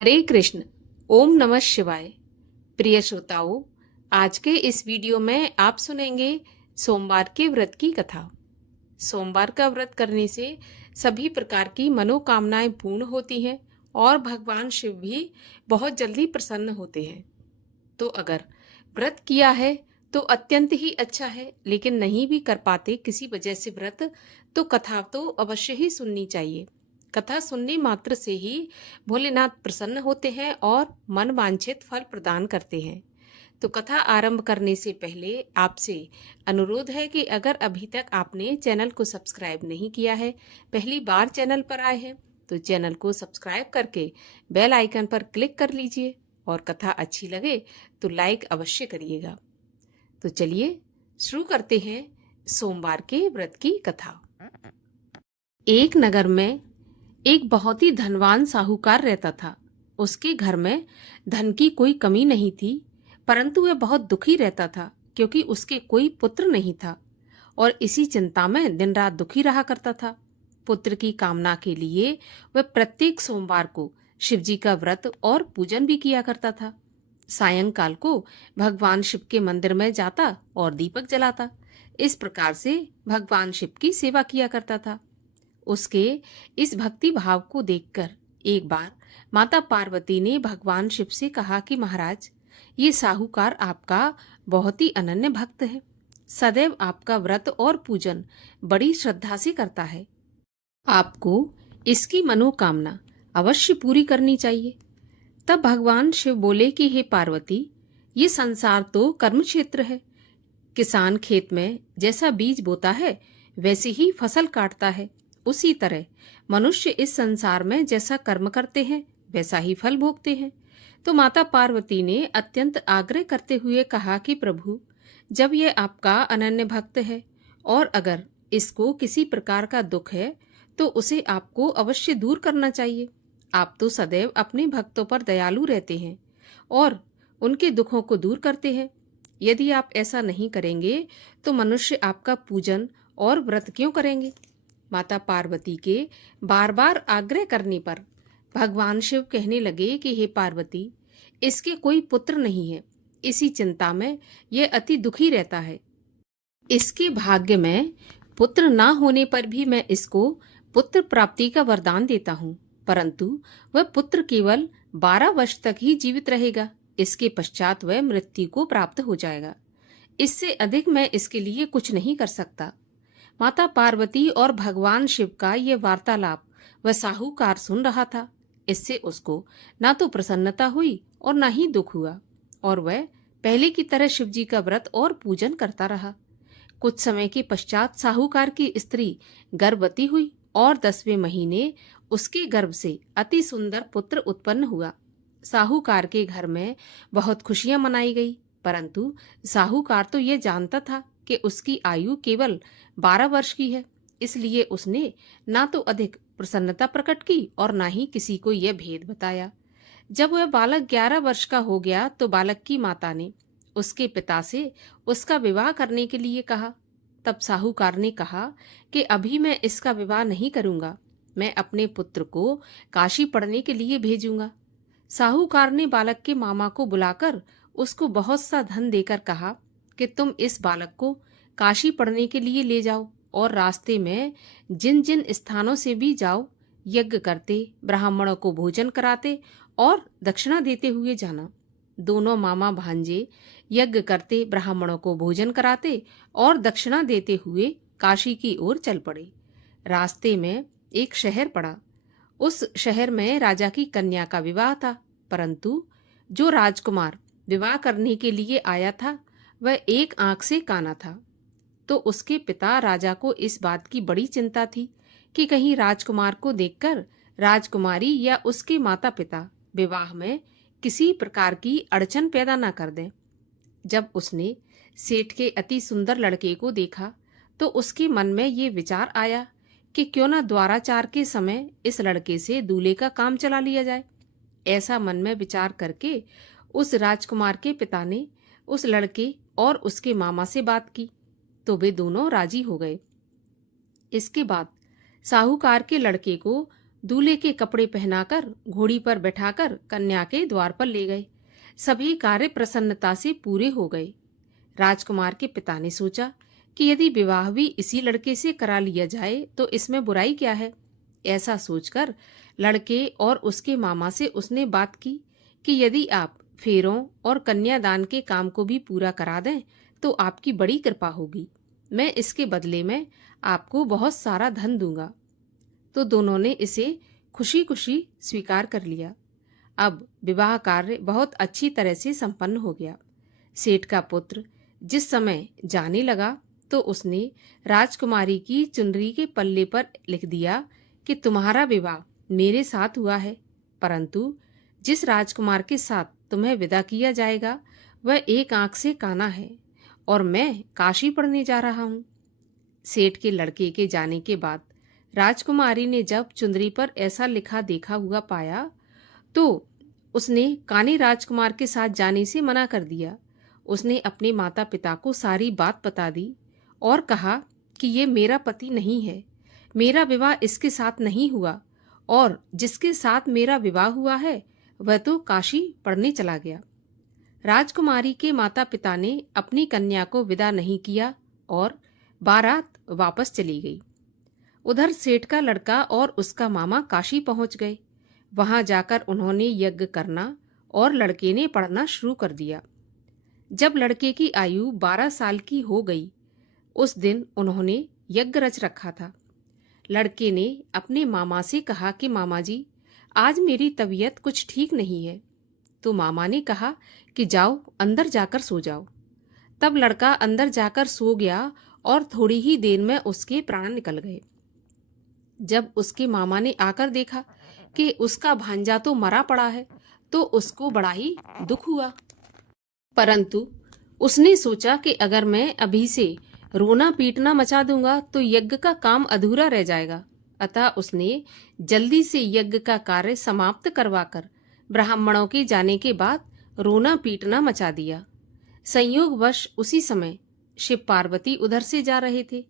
हरे कृष्ण। ओम नमः शिवाय। प्रिय श्रोताओं, आज के इस वीडियो में आप सुनेंगे सोमवार के व्रत की कथा। सोमवार का व्रत करने से सभी प्रकार की मनोकामनाएं पूर्ण होती हैं और भगवान शिव भी बहुत जल्दी प्रसन्न होते हैं। तो अगर व्रत किया है तो अत्यंत ही अच्छा है, लेकिन नहीं भी कर पाते किसी वजह से व्रत, तो कथा तो अवश्य ही सुननी चाहिए। कथा सुनने मात्र से ही भोलेनाथ प्रसन्न होते हैं और मन वांछित फल प्रदान करते हैं। तो कथा आरंभ करने से पहले आपसे अनुरोध है कि अगर अभी तक आपने चैनल को सब्सक्राइब नहीं किया है, पहली बार चैनल पर आए हैं, तो चैनल को सब्सक्राइब करके बेल आइकन पर क्लिक कर लीजिए और कथा अच्छी लगे तो लाइक अवश्य करिएगा। तो चलिए शुरू करते हैं सोमवार के व्रत की कथा। एक नगर में एक बहुत ही धनवान साहूकार रहता था। उसके घर में धन की कोई कमी नहीं थी, परंतु वह बहुत दुखी रहता था क्योंकि उसके कोई पुत्र नहीं था और इसी चिंता में दिन रात दुखी रहा करता था। पुत्र की कामना के लिए वह प्रत्येक सोमवार को शिवजी का व्रत और पूजन भी किया करता था। सायंकाल को भगवान शिव के मंदिर में जाता और दीपक जलाता। इस प्रकार से भगवान शिव की सेवा किया करता था। उसके इस भक्ति भाव को देखकर एक बार माता पार्वती ने भगवान शिव से कहा कि महाराज, ये साहूकार आपका बहुत ही अनन्य भक्त है, सदैव आपका व्रत और पूजन बड़ी श्रद्धा से करता है। आपको इसकी मनोकामना अवश्य पूरी करनी चाहिए। तब भगवान शिव बोले कि हे पार्वती, ये संसार तो कर्म क्षेत्र है। किसान खेत में जैसा बीज बोता है वैसे ही फसल काटता है, उसी तरह मनुष्य इस संसार में जैसा कर्म करते हैं वैसा ही फल भोगते हैं। तो माता पार्वती ने अत्यंत आग्रह करते हुए कहा कि प्रभु, जब यह आपका अनन्य भक्त है और अगर इसको किसी प्रकार का दुख है तो उसे आपको अवश्य दूर करना चाहिए। आप तो सदैव अपने भक्तों पर दयालु रहते हैं और उनके दुखों को दूर करते हैं। यदि आप ऐसा नहीं करेंगे तो मनुष्य आपका पूजन और व्रत क्यों करेंगे। माता पार्वती के बार बार आग्रह करने पर भगवान शिव कहने लगे कि हे पार्वती, इसके कोई पुत्र नहीं है, इसी चिंता में यह अति दुखी रहता है। इसके भाग्य में पुत्र ना होने पर भी मैं इसको पुत्र प्राप्ति का वरदान देता हूँ, परंतु वह पुत्र केवल 12 वर्ष तक ही जीवित रहेगा। इसके पश्चात वह मृत्यु को प्राप्त हो जाएगा। इससे अधिक मैं इसके लिए कुछ नहीं कर सकता। माता पार्वती और भगवान शिव का ये वार्तालाप वह साहूकार सुन रहा था। इससे उसको ना तो प्रसन्नता हुई और ना ही दुख हुआ और वह पहले की तरह शिवजी का व्रत और पूजन करता रहा। कुछ समय के पश्चात साहूकार की स्त्री गर्भवती हुई और 10वें महीने उसके गर्भ से अति सुंदर पुत्र उत्पन्न हुआ। साहूकार के घर में बहुत खुशियां मनाई गई, परंतु साहूकार तो यह जानता था कि उसकी आयु केवल 12 वर्ष की है, इसलिए उसने ना तो अधिक प्रसन्नता प्रकट की और ना ही किसी को यह भेद बताया। जब वह बालक 11 वर्ष का हो गया तो बालक की माता ने उसके पिता से उसका विवाह करने के लिए कहा। तब साहूकार ने कहा कि अभी मैं इसका विवाह नहीं करूंगा, मैं अपने पुत्र को काशी पढ़ने के लिए भेजूंगा। साहूकार ने बालक के मामा को बुलाकर उसको बहुत सा धन देकर कहा कि तुम इस बालक को काशी पढ़ने के लिए ले जाओ और रास्ते में जिन जिन स्थानों से भी जाओ, यज्ञ करते, ब्राह्मणों को भोजन कराते और दक्षिणा देते हुए जाना। दोनों मामा भांजे यज्ञ करते, ब्राह्मणों को भोजन कराते और दक्षिणा देते हुए काशी की ओर चल पड़े। रास्ते में एक शहर पड़ा। उस शहर में राजा की कन्या का विवाह था, परंतु जो राजकुमार विवाह करने के लिए आया था वह एक आंख से काना था। तो उसके पिता राजा को इस बात की बड़ी चिंता थी कि कहीं राजकुमार को देखकर राजकुमारी या उसके माता पिता विवाह में किसी प्रकार की अड़चन पैदा न कर दें। जब उसने सेठ के अति सुंदर लड़के को देखा तो उसके मन में ये विचार आया कि क्यों न द्वाराचार के समय इस लड़के से दूल्हे का काम चला लिया जाए। ऐसा मन में विचार करके उस राजकुमार के पिता ने उस लड़के और उसके मामा से बात की तो वे दोनों राजी हो गए। इसके बाद साहूकार के लड़के को दूल्हे के कपड़े पहनाकर घोड़ी पर बैठाकर कन्या के द्वार पर ले गए। सभी कार्य प्रसन्नता से पूरे हो गए। राजकुमार के पिता ने सोचा कि यदि विवाह भी इसी लड़के से करा लिया जाए तो इसमें बुराई क्या है। ऐसा सोचकर लड़के और उसके मामा से उसने बात की कि यदि आप फेरों और कन्यादान के काम को भी पूरा करा दें तो आपकी बड़ी कृपा होगी। मैं इसके बदले में आपको बहुत सारा धन दूंगा। तो दोनों ने इसे खुशी खुशी स्वीकार कर लिया। अब विवाह कार्य बहुत अच्छी तरह से संपन्न हो गया। सेठ का पुत्र जिस समय जाने लगा तो उसने राजकुमारी की चुनरी के पल्ले पर लिख दिया कि तुम्हारा विवाह मेरे साथ हुआ है, परंतु जिस राजकुमार के साथ तुम्हें विदा किया जाएगा वह एक आंख से काना है और मैं काशी पढ़ने जा रहा हूँ। सेठ के लड़के के जाने के बाद राजकुमारी ने जब चुनरी पर ऐसा लिखा देखा हुआ पाया तो उसने कानी राजकुमार के साथ जाने से मना कर दिया। उसने अपने माता पिता को सारी बात बता दी और कहा कि ये मेरा पति नहीं है, मेरा विवाह इसके साथ नहीं हुआ और जिसके साथ मेरा विवाह हुआ है वह तो काशी पढ़ने चला गया। राजकुमारी के माता पिता ने अपनी कन्या को विदा नहीं किया और बारात वापस चली गई। उधर सेठ का लड़का और उसका मामा काशी पहुंच गए। वहां जाकर उन्होंने यज्ञ करना और लड़के ने पढ़ना शुरू कर दिया। जब लड़के की आयु 12 साल की हो गई उस दिन उन्होंने यज्ञ रच रखा था। लड़के ने अपने मामा से कहा कि मामा जी, आज मेरी तबीयत कुछ ठीक नहीं है। तो मामा ने कहा कि जाओ अंदर जाकर सो जाओ। तब लड़का अंदर जाकर सो गया और थोड़ी ही देर में उसके प्राण निकल गए। जब उसके मामा ने आकर देखा कि उसका भांजा तो मरा पड़ा है तो उसको बड़ा ही दुख हुआ, परंतु उसने सोचा कि अगर मैं अभी से रोना पीटना मचा दूंगा तो यज्ञ का काम अधूरा रह जाएगा। अतः उसने जल्दी से यज्ञ का कार्य समाप्त करवाकर ब्राह्मणों के जाने के बाद रोना पीटना मचा दिया। संयोगवश उसी समय शिव पार्वती उधर से जा रहे थे।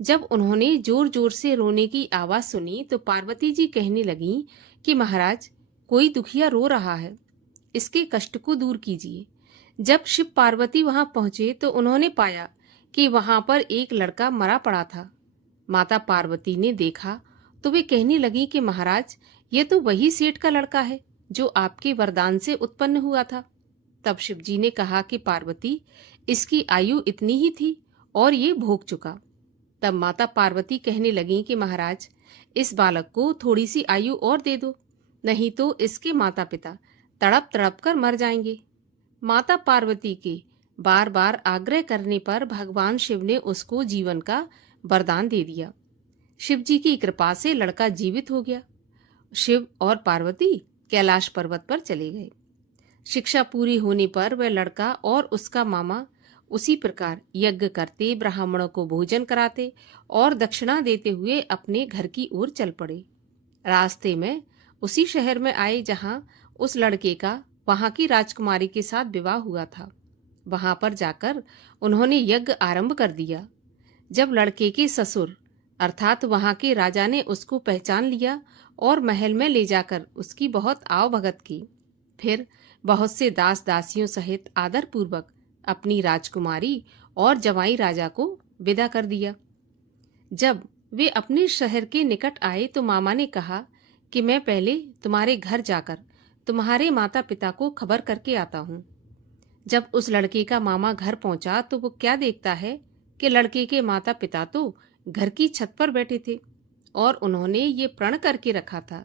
जब उन्होंने जोर जोर से रोने की आवाज सुनी तो पार्वती जी कहने लगीं कि महाराज, कोई दुखिया रो रहा है, इसके कष्ट को दूर कीजिए। जब शिव पार्वती वहां पहुंचे तो उन्होंने पाया कि वहां पर एक लड़का मरा पड़ा था। माता पार्वती ने देखा तो वे कहने लगी कि महाराज, ये तो वही सेठ का लड़का है जो आपके वरदान से उत्पन्न हुआ था। तब शिव जी ने कहा कि पार्वती, इसकी आयु इतनी ही थी और ये भोग चुका। तब माता पार्वती कहने लगी कि महाराज, इस बालक को थोड़ी सी आयु और दे दो, नहीं तो इसके माता पिता तड़प तड़प कर मर जाएंगे। माता पार्वती के बार बार आग्रह करने पर भगवान शिव ने उसको जीवन का वरदान दे दिया। शिव जी की कृपा से लड़का जीवित हो गया। शिव और पार्वती कैलाश पर्वत पर चले गए। शिक्षा पूरी होने पर वह लड़का और उसका मामा उसी प्रकार यज्ञ करते, ब्राह्मणों को भोजन कराते और दक्षिणा देते हुए अपने घर की ओर चल पड़े। रास्ते में उसी शहर में आए जहां उस लड़के का वहां की राजकुमारी के साथ विवाह हुआ था। वहां पर जाकर उन्होंने यज्ञ आरंभ कर दिया। जब लड़के के ससुर अर्थात वहां के राजा ने उसको पहचान लिया और महल में ले जाकर उसकी बहुत आवभगत की, फिर बहुत से दास दासियों सहित आदर पूर्वक अपनी राजकुमारी और जवाई राजा को विदा कर दिया। जब वे अपने शहर के निकट आए तो मामा ने कहा कि मैं पहले तुम्हारे घर जाकर तुम्हारे माता पिता को खबर करके आता हूँ। जब उस लड़के का मामा घर पहुंचा तो वो क्या देखता है कि लड़के के माता पिता तो घर की छत पर बैठे थे और उन्होंने ये प्रण करके रखा था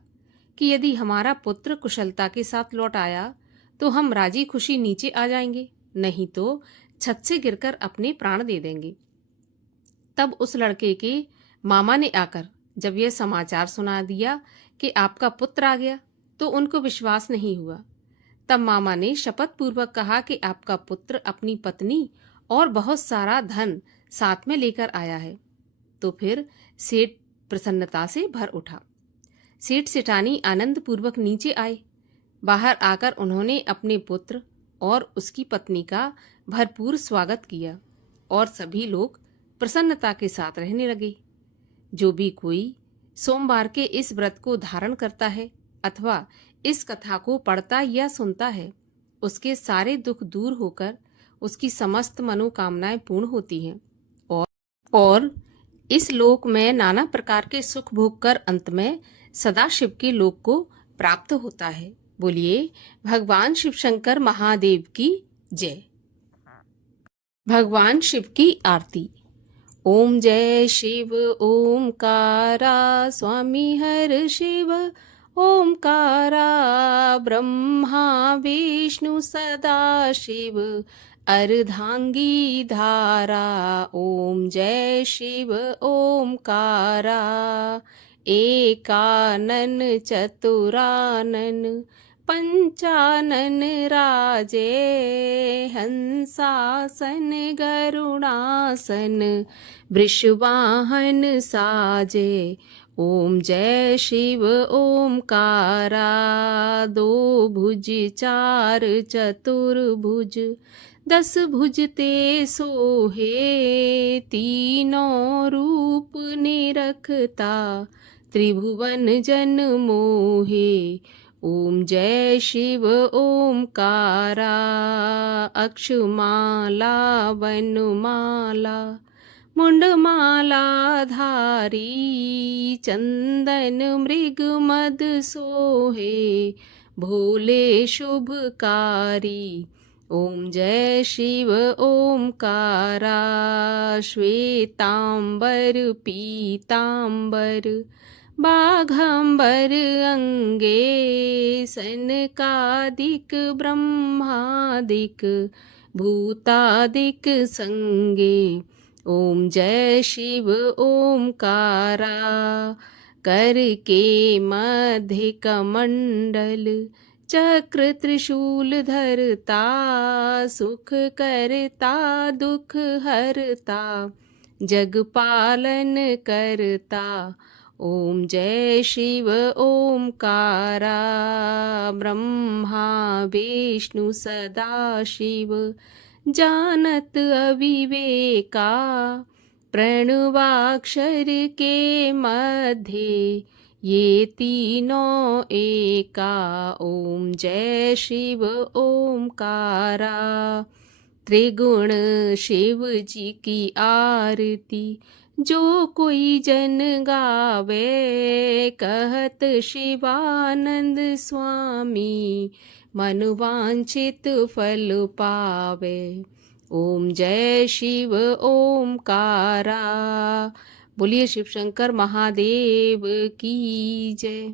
कि यदि हमारा पुत्र कुशलता के साथ लौट आया तो हम राजी खुशी नीचे आ जाएंगे, नहीं तो छत से गिरकर अपने प्राण दे देंगे। तब उस लड़के के मामा ने आकर जब यह समाचार सुना दिया कि आपका पुत्र आ गया तो उनको विश्वास नहीं हुआ। तब मामा ने शपथ पूर्वक कहा कि आपका पुत्र अपनी पत्नी और बहुत सारा धन साथ में लेकर आया है। तो फिर सेठ प्रसन्नता से भर उठा। सेठ सेठानी आनंद पूर्वक नीचे आए। बाहर आकर उन्होंने अपने पुत्र और उसकी पत्नी का भरपूर स्वागत किया और सभी लोग प्रसन्नता के साथ रहने लगे। जो भी कोई सोमवार के इस व्रत को धारण करता है अथवा इस कथा को पढ़ता या सुनता है, उसके सारे दुख दूर होकर उसकी समस्त मनोकामनाएं पूर्ण होती हैं और इस लोक में नाना प्रकार के सुख भोग कर अंत में सदा शिव के लोक को प्राप्त होता है। बोलिए भगवान शिव शंकर महादेव की जय। भगवान शिव की आरती। ओम जय शिव ओमकारा स्वामी हर शिव ओमकारा ब्रह्मा विष्णु सदा शिव अर्धांगी धारा। ओम जय शिव ओमकारा एकानन चतुरानन पंचानन राजे हंसासन गरुणासन वृषवाहन साजे। ओम जय शिव ओमकारा दो भुज चार चतुर्भुज 10 भुज ते सोहे तीनों रूप निरखता त्रिभुवन जन मोहे। ओम जय शिव ओमकारा अक्षमाला वनमाला मुंडमाला धारी चंदन मृग मद सोहे भोले शुभकारी। ओम जय शिव ओमकारा श्वेतांबर पीतांबर बाघांबर अंगे सनकादिक ब्रह्मादिक भूतादिक संगे। ओम जय शिव ओमकारा कर के मध्य कमंडल चक्र त्रिशूल धरता सुख करता दुख हरता जग पालन करता। ओम जय शिव ओमकारा ब्रह्मा विष्णु सदा शिव जानत अविवेका प्रणवाक्षर के मध्य ये तीनों एका। ओम जय शिव ओमकारा त्रिगुण शिव जी की आरती जो कोई जन गावे कहत शिवानंद स्वामी मन वांछित फल पावे। ओम जय शिव ओमकारा। बोलिए शिव शंकर महादेव की जय।